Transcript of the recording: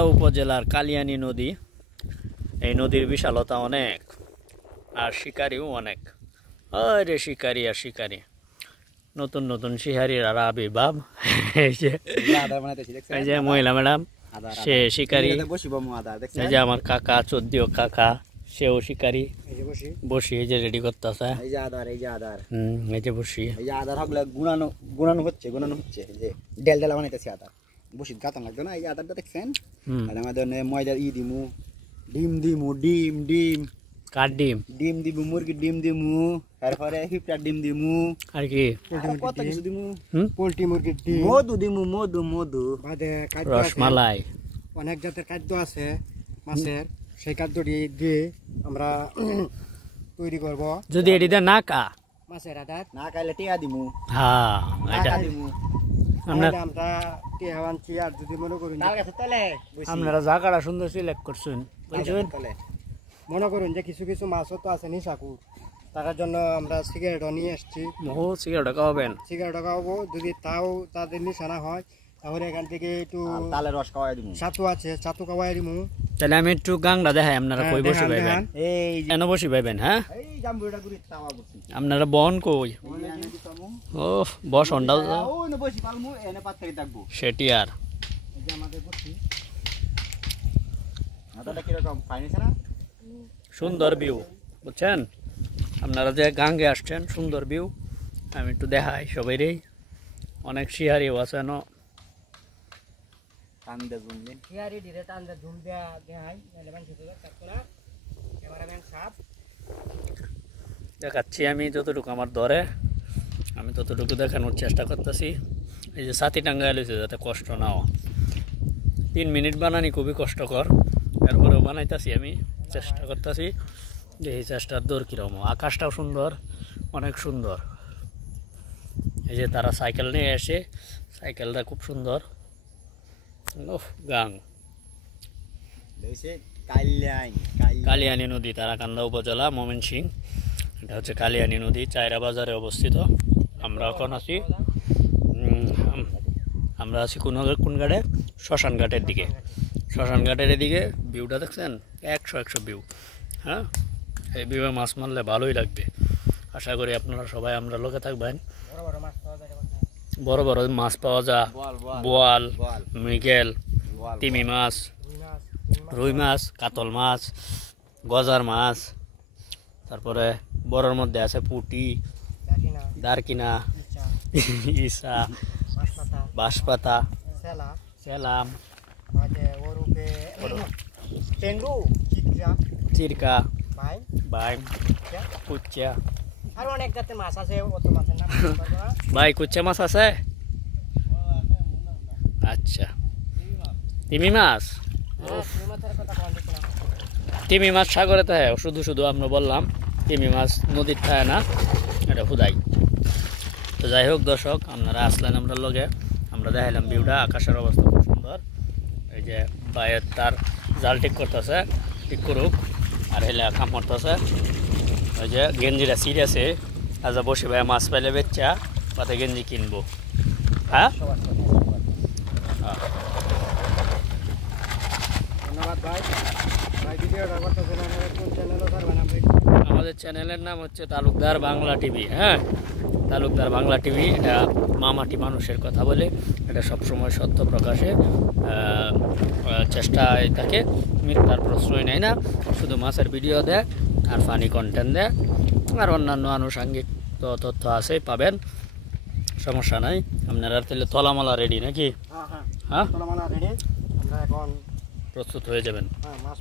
উপজেলার কালিয়ানী নদী। এই নদীর বিশালতা অনেক, আর শিকারিও অনেক। আরে শিকারি আর শিকারি, নতুন নতুন শিকারির আর আবির্ভাব। এই যে মহিলা ম্যাডাম, সে শিকারি। এই যে আমার কাকা, চোদ্দীয় কাকা, সেও শিকারি। বসি এই যে রেডি করতেছে। এই যে বসি, এই যে আদার হগলে গুনানো হচ্ছে এই যে ডেল ডেলা বানাইতেছি আদার। বসি গাতান লাগতো না, এই যে আদারটা দেখছেন। আর আমাদের ময়দার দিমু, ডিম দিমু, ডিম কার ডিম? ডিম দিমু, মুরগির ডিম দিমু, তারপরে হিপটার ডিম দিমু, আর কি কত কিছু দিমু। পোল্ট্রি মুরগির ডিম, মধু দিমু, মধু বাদে রসমালাই, অনেক জাতের খাদ্য আছে মাছের। সেই খাদ্যটি দিয়ে আমরা তৈরি করব। যদি এটিতে না কা মাছের আদার না খাইলে টিয়া দিমু। হ্যাঁ, এটা দিমু আমরা টিহাওয়ানছি। আর যদি মনে করুন আপনারা জায়গাটা সুন্দর সিলেক্ট করছেন, বুঝছেন। মনে করুন যে কিছু কিছু মাছও তো আছে নিশাকুর, তার জন্য আমরা সিগারেটও নিয়ে এসছি। ও সিগারেট খাওয়াবেন? সিগারেট খাওয়াবো। যদি তাও তাদের নিশানা হয় তাহলে এখান থেকে একটু তালের রস খাওয়াই দিমু। ছাতু আছে, ছাতু খাওয়াই দিমু। তাহলে আমি একটু গাংটা দেখাই, আপনারা কই বসে পাইবেন। এই কেন বসে পাইবেন? হ্যাঁ, এই জাম্বুটা গুরি তাওয়া বসি। আপনারা বন কই? ও বস অন্ডা ও না বসি পালমু, এনে পাতরি থাকবো সেটি। আর এই যে আমাদের বসি আদাটা কি রকম ফাইনিস না? সুন্দর ভিউ, বুঝছেন। আপনারা যে গাঙ্গে আসছেন, সুন্দর ভিউ। আমি একটু দেখাই সবাইরই। অনেক শিহারিও আছে ন। কান্দে জুমলে শিয়ারি ডিরে টান্দে ঝুল দেয়া দেখাই, নাহলে মানুষ তো থাকতো না। ক্যামেরাম্যান সাহেব দেখাচ্ছি আমি যতটুকু আমার ধরে, আমি ততটুকু দেখানোর চেষ্টা করতেছি। এই যে ছাতি টাঙ্গাই লইছে যাতে কষ্ট না হয়। 3 মিনিট বানানি খুবই কষ্টকর, এরপরেও বানাইতেছি আমি, চেষ্টা করতেছি যে এই চেষ্টার দৌড় কীরকম। আকাশটাও সুন্দর, অনেক সুন্দর। এই যে তারা সাইকেল নিয়ে এসে, সাইকেলটা খুব সুন্দর। গাং কালিয়ানী নদী, তারাকান্দা উপজেলা, ময়মনসিংহ। এটা হচ্ছে কালিয়ানী নদী, চায়রা বাজারে অবস্থিত। আমরা এখন আছি কোন ঘাটে? শ্মশান ঘাটের দিকে। শ্মশান ঘাটের এদিকে ভিউটা দেখছেন, 100 ভিউ। হ্যাঁ, এই ভিউয়ে মাছ মারলে ভালোই লাগবে। আশা করি আপনারা সবাই আমরা লোকে থাকবেন। বড় বড় মাছ পাওয়া যায়, বোয়াল, মৃগেল, তিমি মাছ, রুই মাছ, কাতল মাছ, গজার মাছ, তারপরে বড়র মধ্যে আছে পুঁটি, দারকিনা, ইসা, বাঁশপাতা, সেলাম, চিরকা, বাইম, কুচ্চা। আর অনেক জাতের মাছ আছে, অত মাছের নাম ভাই কুচ্চা মাছ আছে? আচ্ছা, তিমি মাছ? তিমি মাছ সাগরে থাকে, শুধু শুধু আমরা বললাম তিমি মাছ নদীর থাকে না, এটা খুদাই। তো যাই হোক দর্শক, আপনারা আসলেন আমরা লগে, আমরা দেখাইলাম ভিউটা। আকাশের অবস্থা খুব সুন্দর। এই যে বাইরের তার জাল ঠিক করতেছে, ঠিক করুক। আর হেলে কাম করতেছে। ওই যে গেঞ্জিটা সিট আছে, আজ বসে ভাই মাছ পাইলে বেচা তাতে গেঞ্জি কিনবো। হ্যাঁ, ধন্যবাদ ভাই। আমাদের চ্যানেলের নাম হচ্ছে তালুকদার বাংলা টিভি। হ্যাঁ, তালুকদার বাংলা টিভি। এটা মামাটি মানুষের কথা বলে, এটা সবসময় সত্য প্রকাশে চেষ্টায় থাকে, মিথ্যার প্রশ্রয় নেয় না। শুধু মাছের ভিডিও দেয় আর ফানি কন্টেন্ট দেয়, আর অন্যান্য আনুষঙ্গিক তথ্য আছে, পাবেন, সমস্যা নাই। আপনারা তাহলে তলামালা রেডি নাকি? হ্যাঁ, হ্যাঁ, রেডি। আমরা এখন প্রস্তুত হয়ে যাবেন। মাছ